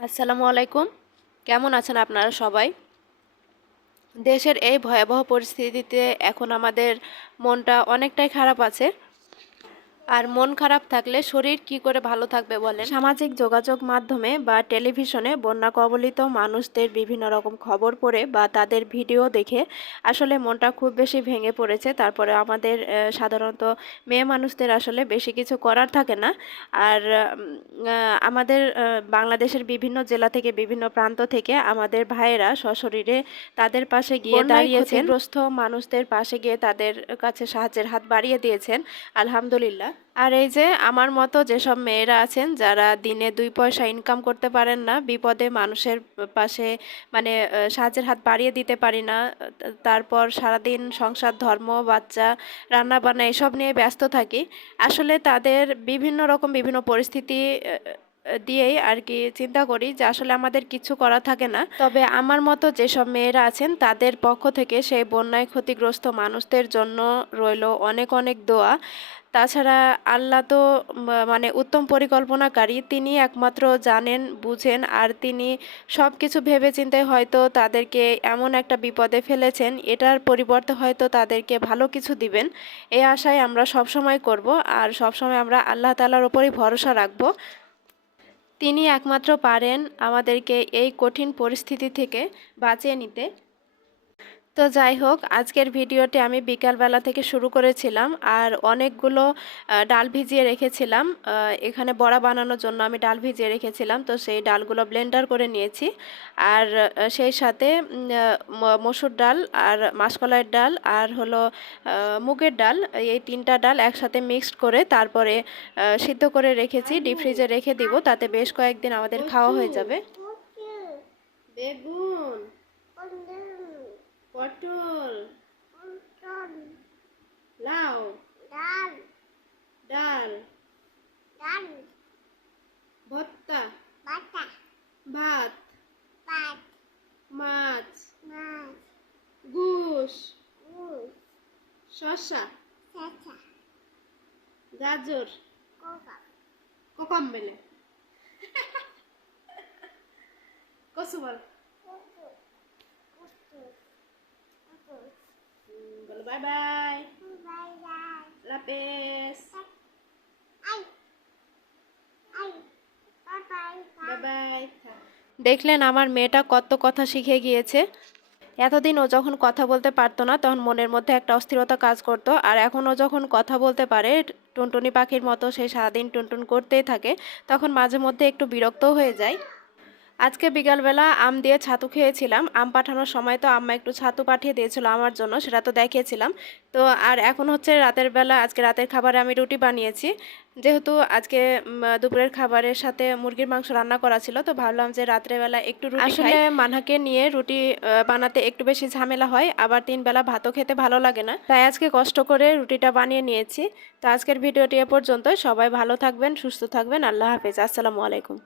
আসসালামু আলাইকুম। কেমন আছেন আপনারা সবাই? দেশের এই ভয়াবহ পরিস্থিতিতে এখন আমাদের মনটা অনেকটাই খারাপ আছে। আর মন খারাপ থাকলে শরীর কি করে ভালো থাকবে বলেন? সামাজিক যোগাযোগ মাধ্যমে বা টেলিভিশনে বন্যা কবলিত মানুষদের বিভিন্ন রকম খবর পড়ে বা তাদের ভিডিও দেখে আসলে মনটা খুব বেশি ভেঙে পড়েছে। তারপরে আমাদের সাধারণত মেয়ে মানুষদের আসলে বেশি কিছু করার থাকে না। আর আমাদের বাংলাদেশের বিভিন্ন জেলা থেকে বিভিন্ন প্রান্ত থেকে আমাদের ভাইয়েরা সশরীরে তাদের পাশে গিয়ে দাঁড়িয়েছেন, ক্ষতিগ্রস্ত মানুষদের পাশে গিয়ে তাদের কাছে সাহায্যের হাত বাড়িয়ে দিয়েছেন, আলহামদুলিল্লাহ। আর এই যে আমার মতো যেসব মেয়েরা আছেন যারা দিনে 2 পয়সা ইনকাম করতে পারেন না, বিপদে মানুষের পাশে মানে সাহায্যের হাত বাড়িয়ে দিতে পারি না, তারপর সারাদিন সংসার, ধর্ম, বাচ্চা, রান্না বান্না এসব নিয়ে ব্যস্ত থাকি। আসলে তাদের বিভিন্ন পরিস্থিতি দিয়েই আর কি চিন্তা করি যে আসলে আমাদের কিছু করা থাকে না। তবে আমার মতো যেসব মেয়েরা আছেন তাদের পক্ষ থেকে সেই বন্যায় ক্ষতিগ্রস্ত মানুষদের জন্য রইল অনেক অনেক দোয়া। তাছাড়া আল্লাহ তো মানে উত্তম পরিকল্পনাকারী, তিনি একমাত্র জানেন, বুঝেন, আর তিনি সব কিছু ভেবেচিন্তে হয়তো তাদেরকে এমন একটা বিপদে ফেলেছেন, এটার পরিবর্তে হয়তো তাদেরকে ভালো কিছু দিবেন। এই আশায় আমরা সবসময় করব, আর সবসময় আমরা আল্লাহ তাআলার উপরই ভরসা রাখব। তিনি একমাত্র পারেন আমাদেরকে এই কঠিন পরিস্থিতি থেকে বাঁচিয়ে নিতে। তো যাই হোক, আজকের ভিডিওটি আমি বিকালবেলা থেকে শুরু করেছিলাম আর অনেকগুলো ডাল ভিজিয়ে রেখেছিলাম। এখানে বড়া বানানোর জন্য আমি ডাল ভিজিয়ে রেখেছিলাম, তো সেই ডালগুলো ব্লেন্ডার করে নিয়েছি। আর সেই সাথে মসুর ডাল আর মাসকলাইয়ের ডাল আর হলো মুগের ডাল, এই 3টা ডাল একসাথে মিক্সড করে তারপরে সিদ্ধ করে রেখেছি, ডিপ ফ্রিজে রেখে দিব, তাতে বেশ কয়েকদিন আমাদের খাওয়া হয়ে যাবে। বেগুন, পটল, লাউ, ডাল, ডাল, ডাল, ভর্তা, ভাত, ভাত, মাছ, গুশ, শসা, গাজর, কোকাম্বেলে, কচু বল, বলো বাই বাই, লাপেস, বাই বাই। দেখলেন আমার মেয়েটা কত কথা শিখে গিয়েছে। এতদিন ও যখন কথা বলতে পারতো না তখন মনের মধ্যে একটা অস্থিরতা কাজ করতো, আর এখন ও যখন কথা বলতে পারে টুনটুনি পাখির মতো, সে সারাদিন টুনটুন করতেই থাকে, তখন মাঝে মধ্যে একটু বিরক্তও হয়ে যায়। আজকে বিকালবেলা আম দিয়ে ছাতু খেয়েছিলাম। আম পাঠানোর সময় তো আম্মা একটু ছাতু পাঠিয়ে দিয়েছিল আমার জন্য, সেটা তো দেখিয়েছিলাম। তো আর এখন হচ্ছে রাতের বেলা, আজকে রাতের খাবারে আমি রুটি বানিয়েছি। যেহেতু আজকে দুপুরের খাবারের সাথে মুরগির মাংস রান্না করা ছিল, তো ভাবলাম যে রাত্রেবেলা একটু রুটি খাই। আসলে মানহাকে নিয়ে রুটি বানাতে একটু বেশি ঝামেলা হয়, আবার 3 বেলা ভাতও খেতে ভালো লাগে না, তাই আজকে কষ্ট করে রুটিটা বানিয়ে নিয়েছি। তো আজকের ভিডিওটি এ পর্যন্ত। সবাই ভালো থাকবেন, সুস্থ থাকবেন। আল্লাহ হাফেজ, আসসালামু আলাইকুম।